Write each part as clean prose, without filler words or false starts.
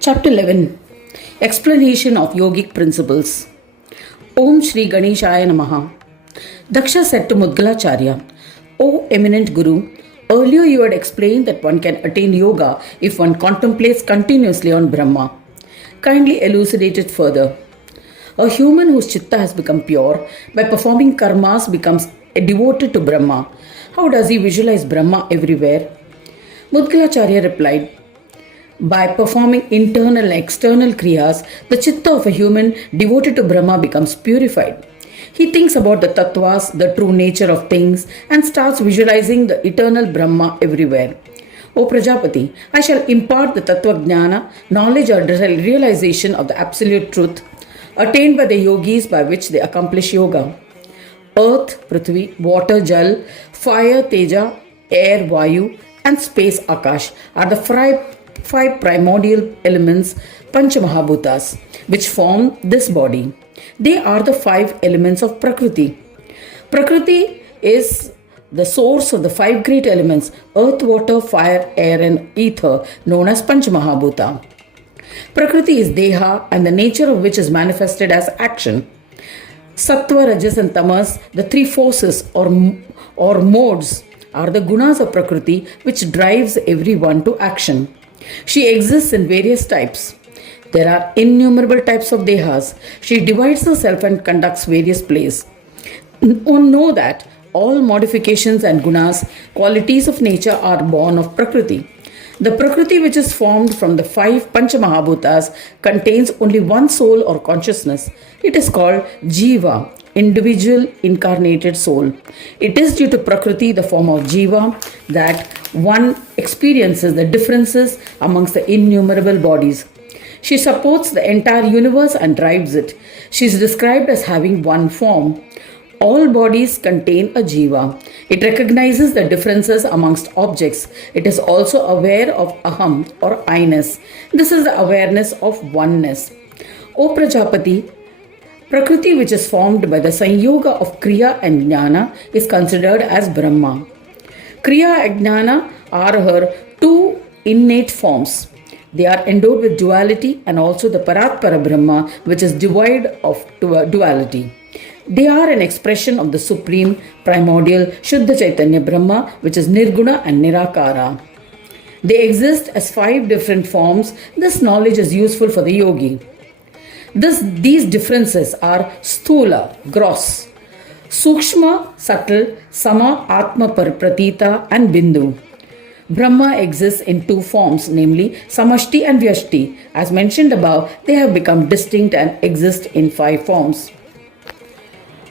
Chapter 11. Explanation of Yogic Principles. Om Shri Ganeshaya Namaha. Daksha said to Mudgalacharya, O eminent Guru, earlier you had explained that one can attain yoga if one contemplates continuously on Brahma. Kindly elucidate it further. A human whose chitta has become pure by performing karmas becomes devoted to Brahma. How does he visualize Brahma everywhere? Mudgalacharya replied, by performing internal and external kriyas, the chitta of a human devoted to Brahma becomes purified. He thinks about the Tattwas, the true nature of things, and starts visualizing the eternal Brahma everywhere. O Prajapati, I shall impart the Tattva Jnana, knowledge or realization of the absolute truth, attained by the yogis by which they accomplish yoga. Earth, Prithvi, water, Jal, fire, Teja, air, Vayu, and space, Akash, are the five primordial elements, Pancha Mahabhutas, which form this body. They are the five elements of Prakriti. Prakriti is the source of the five great elements, earth, water, fire, air, and ether, known as Pancha Mahabhuta. Prakriti is Deha, and the nature of which is manifested as action. Sattva, Rajas, and Tamas, the three forces or modes, are the gunas of Prakriti, which drives everyone to action. She exists in various types. There are innumerable types of dehas. She divides herself and conducts various plays. Know that all modifications and gunas, qualities of nature, are born of Prakriti. The Prakriti, which is formed from the five Pancha Mahabhutas, contains only one soul or consciousness. It is called Jiva, individual incarnated soul. It is due to Prakriti, the form of Jiva, that one experiences the differences amongst the innumerable bodies. She supports the entire universe and drives it. She is described as having one form. All bodies contain a Jiva. It recognizes the differences amongst objects. It is also aware of Aham or I-ness. This is the awareness of oneness. O Prajapati, Prakriti, which is formed by the Sanyoga of Kriya and Jnana, is considered as Brahma. Kriya and Jnana are her two innate forms. They are endowed with duality and also the Paratpara Brahma, which is devoid of duality. They are an expression of the supreme, primordial Shuddha Chaitanya Brahma, which is Nirguna and Nirakara. They exist as five different forms. This knowledge is useful for the yogi. These differences are Sthula, gross, Sukshma, subtle, Sama, Atma Pratita, and Bindu. Brahma exists in two forms, namely Samashti and Vyashti. As mentioned above, they have become distinct and exist in five forms.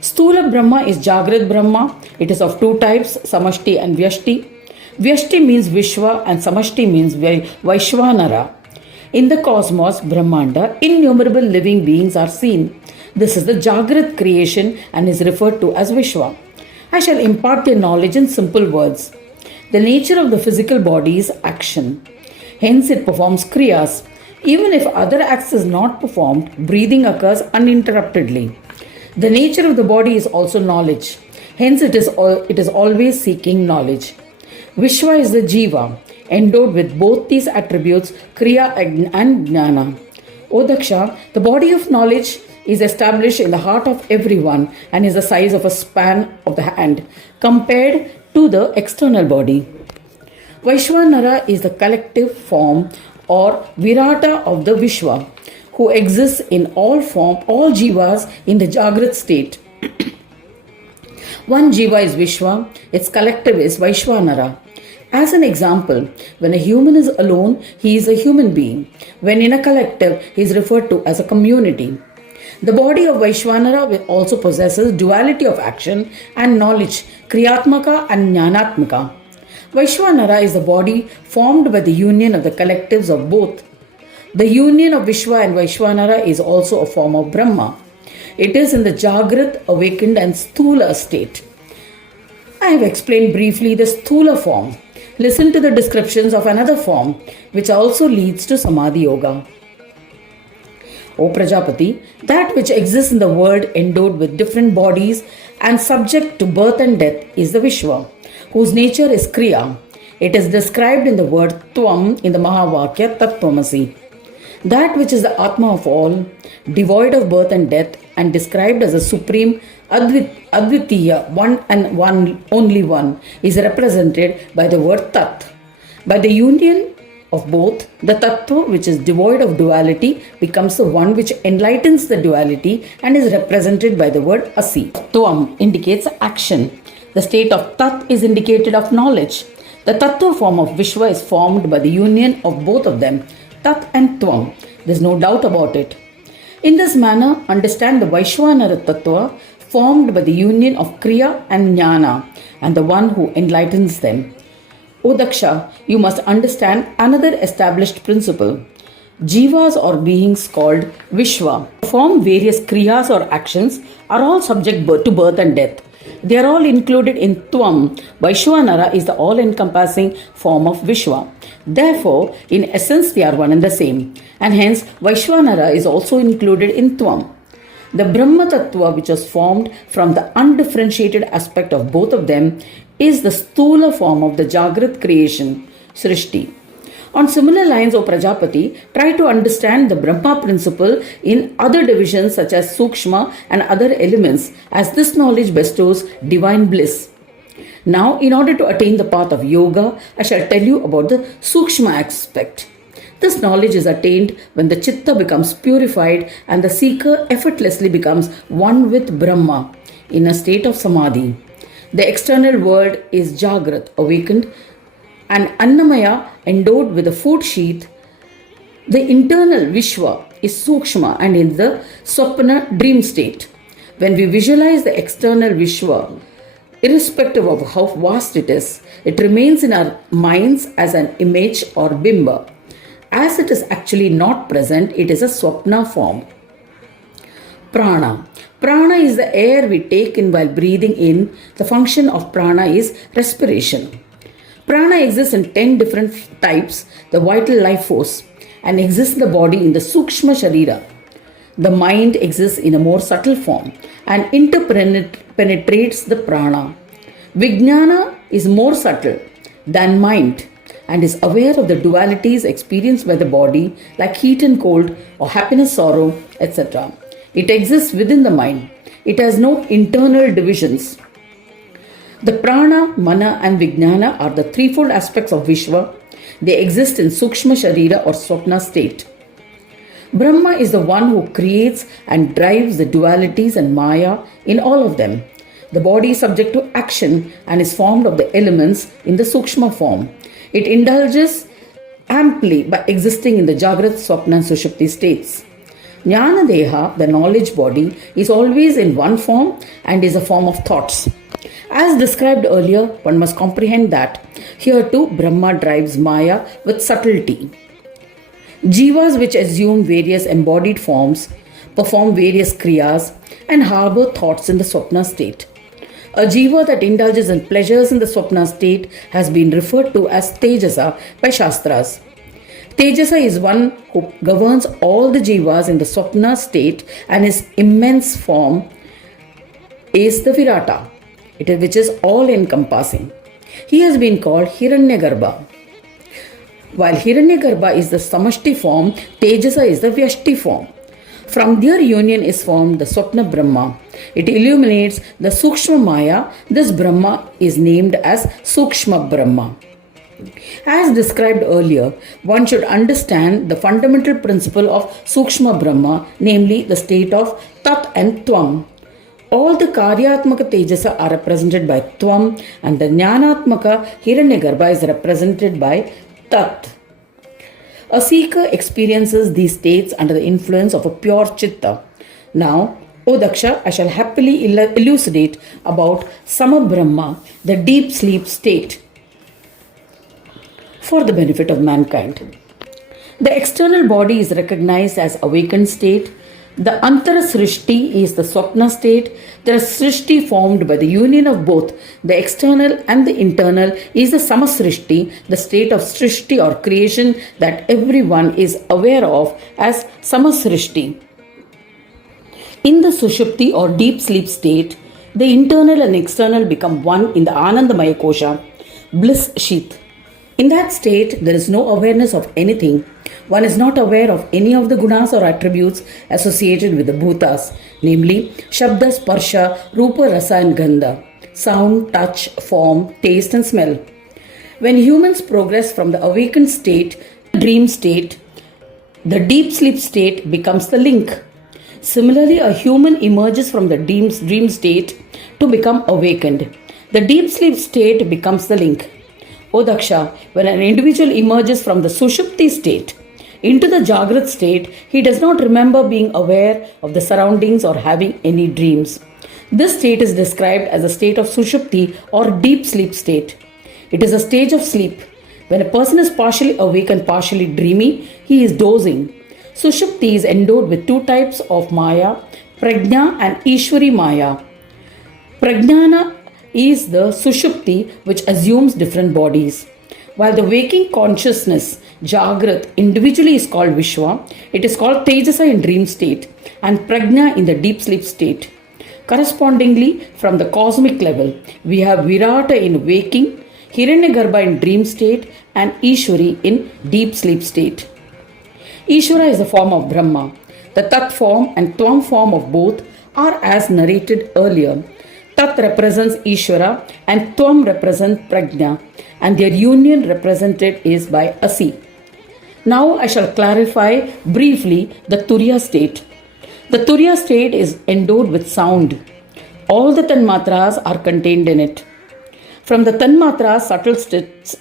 Sthula Brahma is Jagrat Brahma. It is of two types, Samashti and Vyashti. Vyashti means Vishwa and Samashti means Vaishwanara. In the cosmos, Brahmanda, innumerable living beings are seen. This is the Jagrat creation and is referred to as Vishwa. I shall impart their knowledge in simple words. The nature of the physical body is action. Hence it performs kriyas. Even if other acts is not performed, breathing occurs uninterruptedly. The nature of the body is also knowledge. Hence it is always seeking knowledge. Vishwa is the Jiva, endowed with both these attributes, Kriya and Jnana. O Daksha, the body of knowledge is established in the heart of everyone and is the size of a span of the hand compared to the external body. Vaishwanara is the collective form or Virata of the Vishwa, who exists in all jivas in the Jagrat state. One jiva is Vishwa, its collective is Vaishwanara. As an example, when a human is alone, he is a human being. When in a collective, he is referred to as a community. The body of Vaishwanara also possesses duality of action and knowledge, Kriyatmaka and Jnanatmaka. Vaishwanara is the body formed by the union of the collectives of both. The union of Vishwa and Vaishwanara is also a form of Brahma. It is in the Jagrat, awakened and Sthula state. I have explained briefly the Sthula form. Listen to the descriptions of another form, which also leads to Samadhi Yoga. O Prajapati, that which exists in the world endowed with different bodies and subject to birth and death is the Vishwa, whose nature is Kriya. It is described in the word Tvam in the Mahavakya Tattvamasi. That which is the Atma of all, devoid of birth and death, and described as a supreme Advitiya, one and one, only one, is represented by the word Tat. By the union of both, the Tattva which is devoid of duality becomes the one which enlightens the duality and is represented by the word Asi. Tvam indicates action. The state of Tat is indicated of knowledge. The Tattva form of Vishwa is formed by the union of both of them, Tat and Tvam. There is no doubt about it. In this manner, understand the Vaishwanara Tattva formed by the union of Kriya and Jnana and the one who enlightens them. O Daksha, you must understand another established principle. Jivas or beings called Vishwa perform various kriyas or actions are all subject to birth and death. They are all included in Tvam. Vaishwanara is the all-encompassing form of Vishwa. Therefore, in essence, they are one and the same. And hence, Vaishwanara is also included in Tvam. The Brahma Tattva, which is formed from the undifferentiated aspect of both of them, is the Sthula form of the Jagrat creation, Srishti. On similar lines, O Prajapati, try to understand the Brahma principle in other divisions such as Sukshma and other elements, as this knowledge bestows divine bliss. Now, in order to attain the path of yoga, I shall tell you about the Sukshma aspect. This knowledge is attained when the Chitta becomes purified and the seeker effortlessly becomes one with Brahma in a state of Samadhi. The external world is Jagrat, awakened, and Annamaya, endowed with a food sheath. The internal Vishwa is Sukshma and in the Swapna dream state. When we visualize the external Vishwa, irrespective of how vast it is, it remains in our minds as an image or bimba. As it is actually not present, it is a Swapna form. Prana. Prana is the air we take in while breathing in. The function of prana is respiration. Prana exists in 10 different types, the vital life force, and exists in the body in the Sukshma Sharira. The mind exists in a more subtle form and interpenetrates the prana. Vijnana is more subtle than mind and is aware of the dualities experienced by the body like heat and cold or happiness, sorrow, etc. It exists within the mind. It has no internal divisions. The prana, mana and vijnana are the threefold aspects of Vishwa. They exist in Sukshma Sharira or Swapna state. Brahma is the one who creates and drives the dualities and Maya in all of them. The body is subject to action and is formed of the elements in the Sukshma form. It indulges amply by existing in the Jagrat, Swapna and Sushupti states. Jnana Deha, the knowledge body, is always in one form and is a form of thoughts. As described earlier, one must comprehend that here too Brahma drives Maya with subtlety. Jivas which assume various embodied forms, perform various kriyas and harbor thoughts in the Swapna state. A jiva that indulges in pleasures in the Swapna state has been referred to as Tejasa by Shastras. Tejasa is one who governs all the jivas in the Swapna state and his immense form is the Virata, which is all-encompassing. He has been called Hiranyagarbha. While Hiranyagarbha is the Samashti form, Tejasa is the Vyashti form. From their union is formed the Swapna Brahma. It illuminates the Sukshma Maya. This Brahma is named as Sukshma Brahma. As described earlier, one should understand the fundamental principle of Sukshma Brahma, namely the state of Tat and Tvam. All the Karyatmaka Tejasa are represented by Tvam and the Jnanatmaka Hiranyagarbha is represented by Tat. A seeker experiences these states under the influence of a pure Chitta. Now, O Daksha, I shall happily elucidate about Samabrahma, the deep sleep state, for the benefit of mankind. The external body is recognized as awakened state. The Antara Srishti is the Swapna state. The Srishti formed by the union of both the external and the internal is the Samasrishti, the state of Srishti or creation that everyone is aware of as Samasrishti. In the Sushupti or deep sleep state, the internal and external become one in the Anandamaya Kosha, bliss sheath. In that state, there is no awareness of anything. One is not aware of any of the gunas or attributes associated with the bhutas, namely Shabda, Sparsha, Rupa, Rasa and Gandha, sound, touch, form, taste and smell. When humans progress from the awakened state, dream state, the deep sleep state becomes the link. Similarly, a human emerges from the dream state to become awakened. The deep sleep state becomes the link. O Daksha, when an individual emerges from the Sushupti state into the Jagrat state, he does not remember being aware of the surroundings or having any dreams. This state is described as a state of Sushupti or deep sleep state. It is a stage of sleep. When a person is partially awake and partially dreamy, he is dozing. Sushupti is endowed with two types of Maya, Prajna and Ishwari Maya. Prajnana is the Sushupti which assumes different bodies. While the waking consciousness, Jagrat, individually is called Vishwa, it is called Tejasa in dream state and Prajna in the deep sleep state. Correspondingly, from the cosmic level, we have Virata in waking, Hiranyagarbha in dream state and Ishwari in deep sleep state. Ishvara is a form of Brahma. The Tat form and Tvam form of both are as narrated earlier. Tat represents Ishvara and Tvam represents Prajna, and their union represented is by Asi. Now I shall clarify briefly the Turiya state. The Turiya state is endowed with sound. All the Tanmatras are contained in it. From the Tanmatras, subtle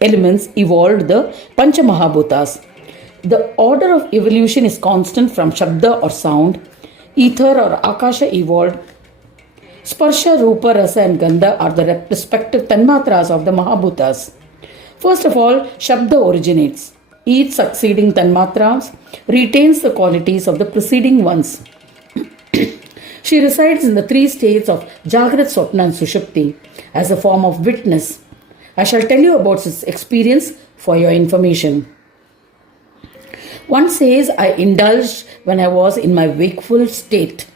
elements evolved the Pancha Mahabhutas. The order of evolution is constant from Shabda or sound. Ether or Akasha evolved. Sparsha, Rupa, Rasa and Gandha are the respective Tanmatras of the Mahabhutas. First of all, Shabda originates. Each succeeding Tanmatras retains the qualities of the preceding ones. She resides in the three states of Jagrat, Swapna and Sushupti as a form of witness. I shall tell you about its experience for your information. One says, I indulged when I was in my wakeful state.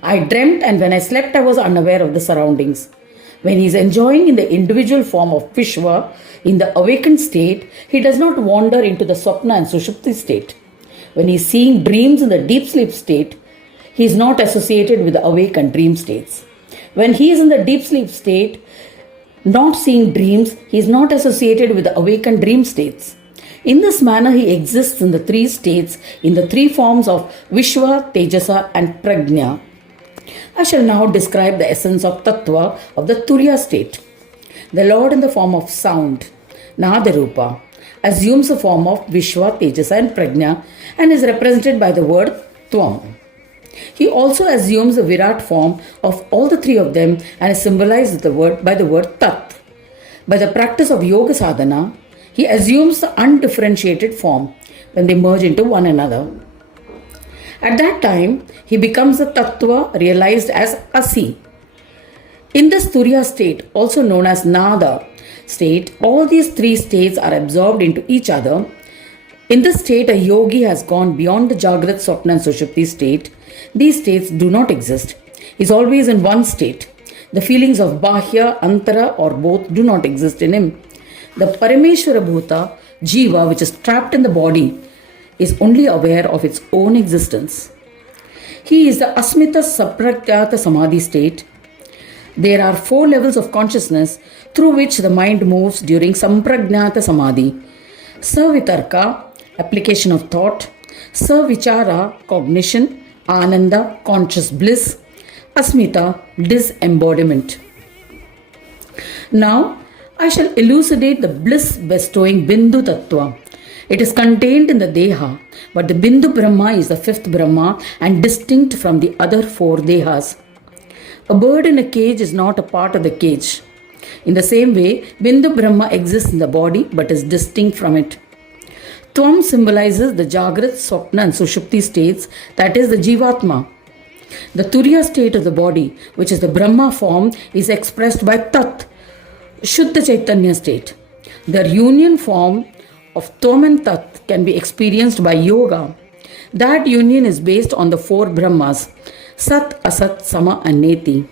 I dreamt, and when I slept I was unaware of the surroundings. When he is enjoying in the individual form of Vishwa, in the awakened state, he does not wander into the Swapna and Sushupti state. When he is seeing dreams in the deep sleep state, he is not associated with the awake and dream states. When he is in the deep sleep state, not seeing dreams, he is not associated with the awake and dream states. In this manner, he exists in the three states, in the three forms of Vishwa, Tejasa and Prajna. I shall now describe the essence of Tattva of the Turiya state. The Lord in the form of sound, Nadarupa, assumes the form of Vishwa, Tejasa and Prajna and is represented by the word Tvam. He also assumes the Virat form of all the three of them and is symbolized by the word Tat. By the practice of Yoga Sadhana, he assumes the undifferentiated form when they merge into one another. At that time, he becomes the Tattva realized as Asi. In this Turiya state, also known as Nada state, all these three states are absorbed into each other. In this state, a yogi has gone beyond the Jagrat, Swapna and Sushupti state. These states do not exist. He is always in one state. The feelings of Bahya, Antara or both do not exist in him. The Parameshwara Bhuta, Jiva, which is trapped in the body, is only aware of its own existence. He is the Asmita Sapragyata Samadhi state. There are 4 levels of consciousness through which the mind moves during Sampragnata Samadhi. Savitarka, application of thought. Savichara, cognition. Ananda, conscious bliss. Asmita, disembodiment. Now, I shall elucidate the bliss bestowing Bindu Tattva. It is contained in the Deha, but the Bindu Brahma is the 5th Brahma and distinct from the other 4 Dehas. A bird in a cage is not a part of the cage. In the same way, Bindu Brahma exists in the body but is distinct from it. Tvam symbolizes the Jagrat, Swapna and Sushupti states, that is the Jivatma. The Turiya state of the body, which is the Brahma form, is expressed by Tat, Shuddha Chaitanya state. Their union form of Tvam and Tat can be experienced by yoga. That union is based on the 4 Brahmas. Sat, Asat, Sama and Neti.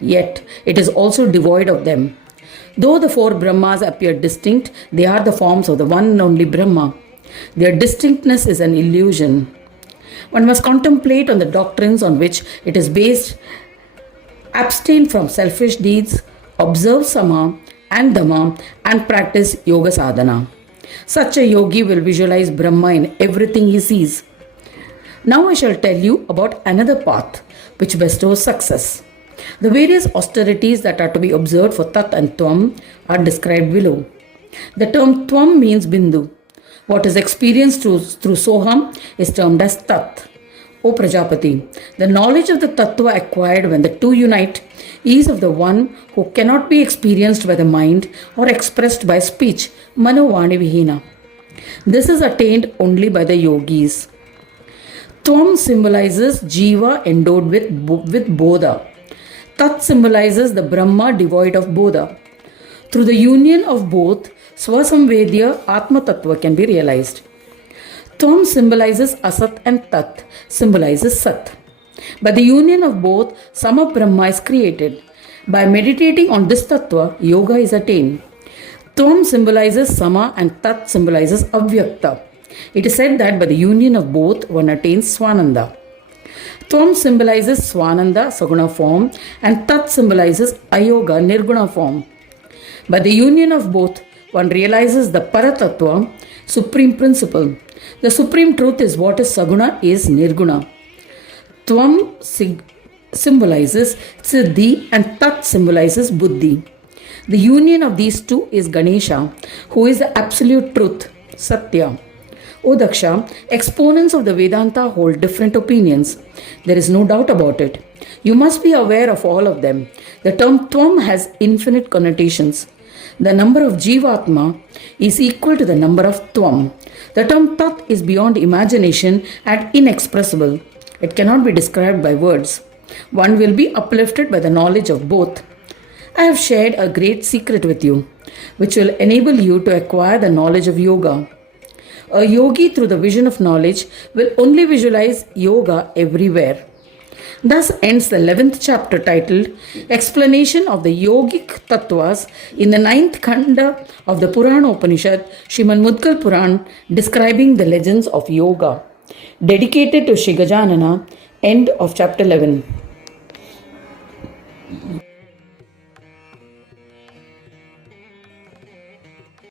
Yet it is also devoid of them. Though the four Brahmas appear distinct, they are the forms of the one and only Brahma. Their distinctness is an illusion. One must contemplate on the doctrines on which it is based, abstain from selfish deeds, observe Sama and Dhamma, and practice Yoga Sadhana. Such a yogi will visualize Brahma in everything he sees. Now I shall tell you about another path which bestows success. The various austerities that are to be observed for Tat and Tvam are described below. The term Tvam means Bindu. What is experienced through Soham is termed as Tat. O Prajapati, the knowledge of the Tattva acquired when the two unite is of the one who cannot be experienced by the mind or expressed by speech, Manovani Vihina. This is attained only by the yogis. Tvam symbolizes Jiva endowed with Bodha. Tat symbolizes the Brahma devoid of Bodha. Through the union of both, Swasamvedya Atma Tattva can be realized. Tvam symbolizes Asat and Tat symbolizes Sat. By the union of both, Sama Brahma is created. By meditating on this Tattva, yoga is attained. Tvam symbolizes Sama and Tat symbolizes Avyakta. It is said that by the union of both, one attains Swananda. Tvam symbolizes Swananda, Saguna form, and Tat symbolizes Ayoga, Nirguna form. By the union of both, one realizes the Paratattva, supreme principle. The supreme truth is what is Saguna is Nirguna. Tvam symbolizes Siddhi and Tat symbolizes Buddhi. The union of these two is Ganesha, who is the absolute truth, Satya. O Daksha, exponents of the Vedanta hold different opinions. There is no doubt about it. You must be aware of all of them. The term Tvam has infinite connotations. The number of Jivatma is equal to the number of Tvam. The term Tat is beyond imagination and inexpressible. It cannot be described by words. One will be uplifted by the knowledge of both. I have shared a great secret with you, which will enable you to acquire the knowledge of yoga. A yogi through the vision of knowledge will only visualize yoga everywhere. Thus ends the 11th chapter titled Explanation of the Yogic Tattwas in the 9th Khanda of the Purana Upanishad, Srimad Mudgal Puran, describing the legends of yoga. Dedicated to Shri Gajanana, end of chapter 11.